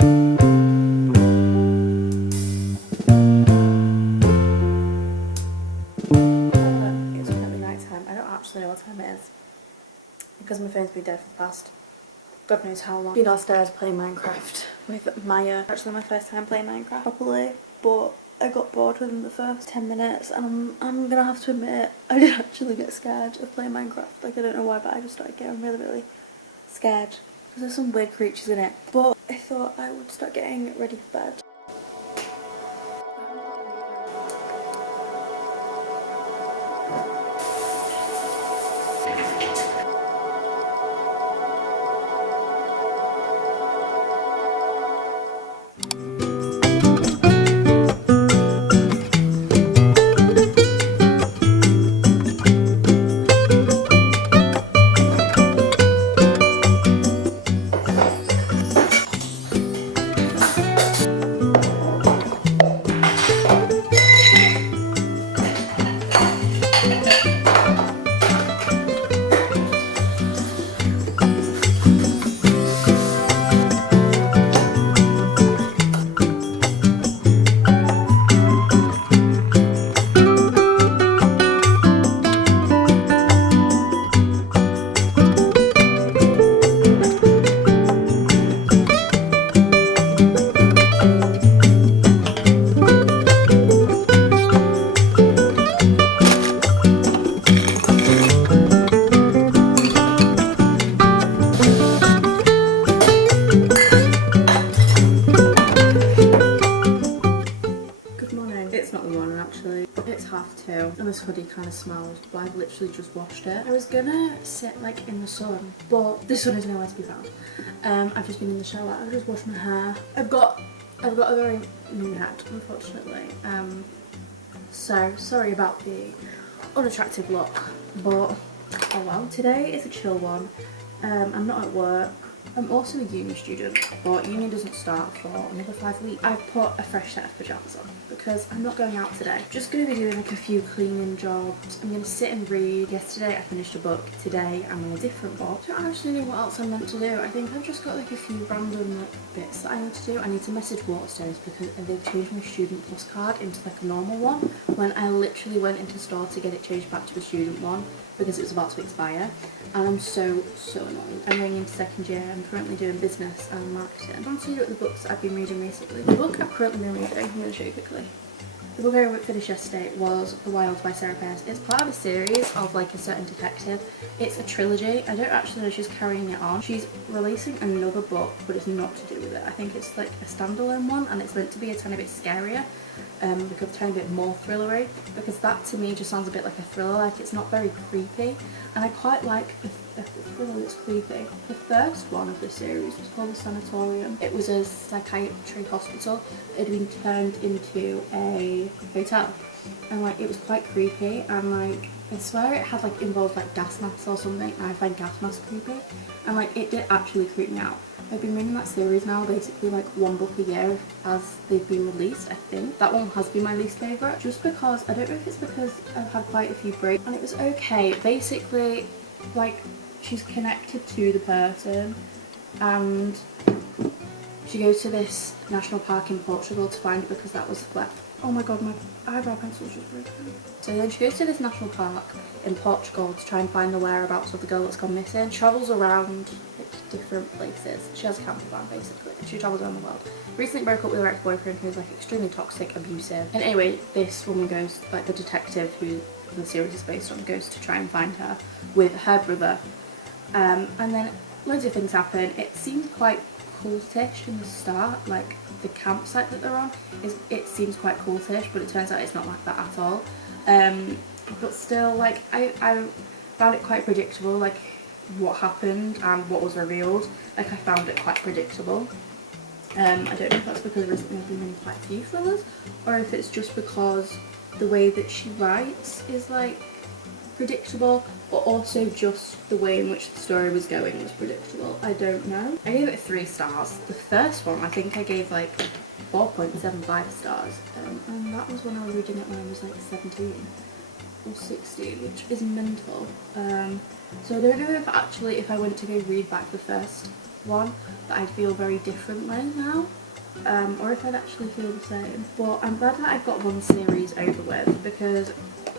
It's currently night time. I don't actually know what time it is because my phone's been dead for the past God knows how long. Been downstairs playing Minecraft with Maya. Actually my first time playing Minecraft properly, but I got bored within the first 10 minutes and I'm gonna have to admit I did actually get scared of playing Minecraft. Like I don't know why, but I just started getting really scared because there's some weird creatures in it. But I thought I would start getting ready for bed. It's not the morning actually, it's 2:30 and this hoodie kind of smells, but I've literally just washed it. I was gonna sit like in the sun, but the sun is nowhere to be found. I've just been in the shower, I've just washed my hair. I've got a very new head, unfortunately. So sorry about the unattractive look, but oh well. Today is a chill one. I'm not at work. I'm also a uni student, but uni doesn't start for another 5 weeks. I've put a fresh set of pyjamas on because I'm not going out today. Just going to be doing like a few cleaning jobs. I'm going to sit and read. Yesterday I finished a book. Today I'm in a different book. I don't actually know what else I'm meant to do. I think I've just got like a few random like bits that I need to do. I need to message Waterstones because they've changed my Student Plus card into like a normal one when I literally went into store to get it changed back to a student one because it was about to expire, and I'm so annoyed. I'm going into second year. I'm currently doing business and marketing. I'm going to look at the books that I've been reading recently. The book I've currently been reading, I'm going to show you quickly. The book I finished yesterday was The Wild by Sarah Pearce. It's part of a series of like a certain detective. It's a trilogy. I don't actually know she's carrying it on. She's releasing another book, but it's not to do with it. I think it's like a standalone one, and it's meant to be a tiny bit scarier. Like a tiny bit more thrillery, because that to me just sounds a bit like a thriller. Like it's not very creepy, and I quite like a thriller that's creepy. The first one of the series was called The Sanatorium. It was a psychiatry hospital. It had been turned into a hotel, and like it was quite creepy, and like I swear it had like involved like gas masks or something, and I find gas masks creepy, and like it did actually creep me out. I've been reading that series now, basically like one book a year as they've been released, I think. That one has been my least favourite, just because, I don't know if it's because I've had quite a few breaks, and it was okay. Basically, like, she's connected to the person, and she goes to this national park in Portugal to find it because that was where, oh my god, my eyebrow pencil's just broken. So then she goes to this national park in Portugal to try and find the whereabouts of the girl that's gone missing. She travels around different places. She has a camper van basically, and she travels around the world. Recently broke up with her ex-boyfriend who's like extremely toxic, abusive. And anyway, this woman goes, like the detective who the series is based on, goes to try and find her with her brother. And then loads of things happen. It seems quite cultish in the start, like the campsite that they're on it seems quite cultish, but it turns out it's not like that at all. But still, like I found it quite predictable, like what happened and what was revealed. Like I found it quite predictable. I don't know if that's because recently I've been reading quite a few thrillers, or if it's just because the way that she writes is like predictable, but also just the way in which the story was going was predictable. I don't know. I gave it 3 stars. The first one I think I gave like 4.75 stars, and that was when I was reading it when I was like 17 or 16, which is mental. So I don't know if I went to go read back the first one, that I'd feel very differently now. Or if I'd actually feel the same. But I'm glad that I've got one series over with, because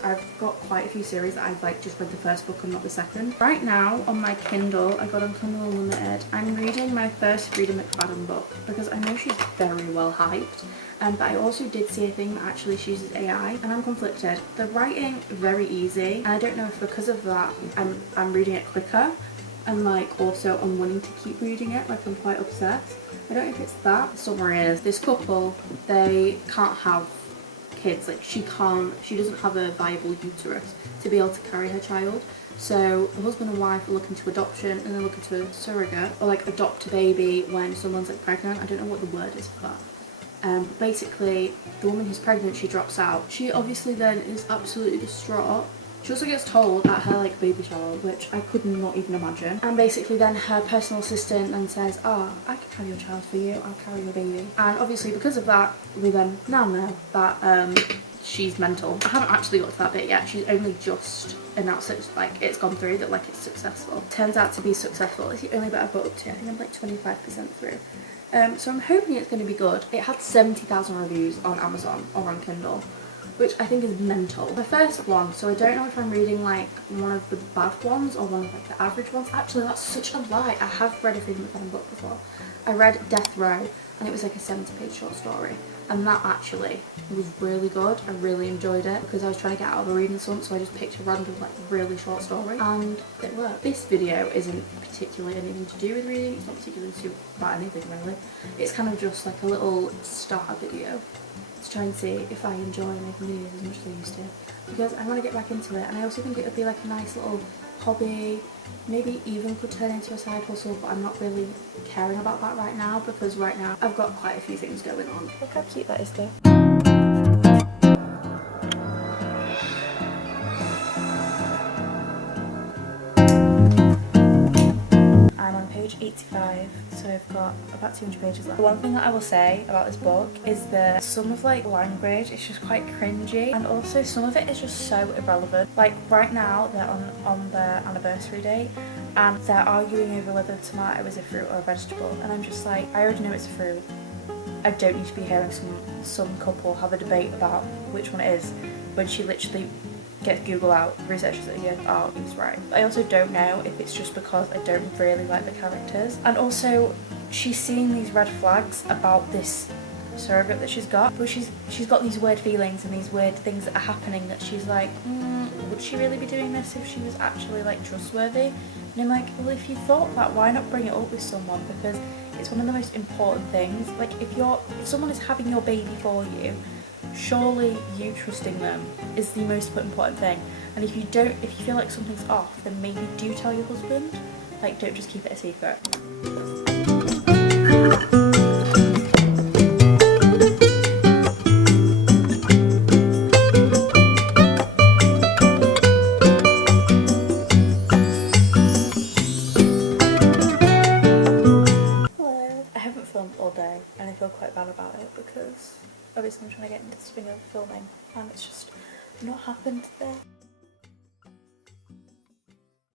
I've got quite a few series that I've like just read the first book and not the second. Right now on my Kindle, I got on Kindle Unlimited, I'm reading my first Frida McFadden book because I know she's very well hyped. But I also did see a thing that actually she uses AI, and I'm conflicted. The writing very easy, and I don't know if because of that I'm reading it quicker, and like also I'm wanting to keep reading it, like I'm quite obsessed. I don't know if it's that. The summary is this couple, they can't have kids, like she doesn't have a viable uterus to be able to carry her child. So the husband and wife are looking to adoption, and they're looking to surrogate or like adopt a baby when someone's like pregnant. I don't know what the word is for that. But basically the woman who's pregnant, she drops out. She obviously then is absolutely distraught. She also gets told at her like baby shower, which I could not even imagine. And basically then her personal assistant then says, oh, I can carry your child for you, I'll carry your baby. And obviously because of that, we then now know that she's mental. I haven't actually got to that bit yet. She's only just announced it, like it's gone through, that like it's successful. Turns out to be successful. It's the only bit I've got up to. I think I'm like 25% through. So I'm hoping it's going to be good. It had 70,000 reviews on Amazon or on Kindle, which I think is mental. The first one, so I don't know if I'm reading like one of the bad ones or one of like the average ones. Actually, that's such a lie. I have read a Frida McFadden book before. I read Death Row, and it was like a 70-page short story, and that actually was really good. I really enjoyed it because I was trying to get out of a reading slump, so I just picked a random like really short story and it worked. This video isn't particularly anything to do with reading. It's not particularly about anything really. It's kind of just like a little starter video to try and see if I enjoy making videos as much as I used to, because I want to get back into it, and I also think it would be like a nice little hobby, maybe even could turn into a side hustle, but I'm not really caring about that right now because right now I've got quite a few things going on. Look how cute that is though. I'm on page 85, so I've got about 200 pages left. The one thing that I will say about this book is that some of like language is just quite cringy, and also some of it is just so irrelevant. Like right now they're on their anniversary date, and they're arguing over whether tomato is a fruit or a vegetable, and I'm just like, I already know it's a fruit. I don't need to be hearing some couple have a debate about which one it is when she literally gets Google out, researches it again, oh, he's right. I also don't know if it's just because I don't really like the characters, and also she's seeing these red flags about this surrogate that she's got, but she's got these weird feelings and these weird things that are happening that she's like, would she really be doing this if she was actually like trustworthy? And I'm like, well, if you thought that, why not bring it up with someone? Because it's one of the most important things. Like if someone is having your baby for you, surely you trusting them is the most important thing. And if you feel like something's off, then maybe do tell your husband. Like, don't just keep it a secret. Hello. I haven't filmed all day and I feel quite bad about it because obviously I'm trying to get into the swing of filming and it's just not happened today.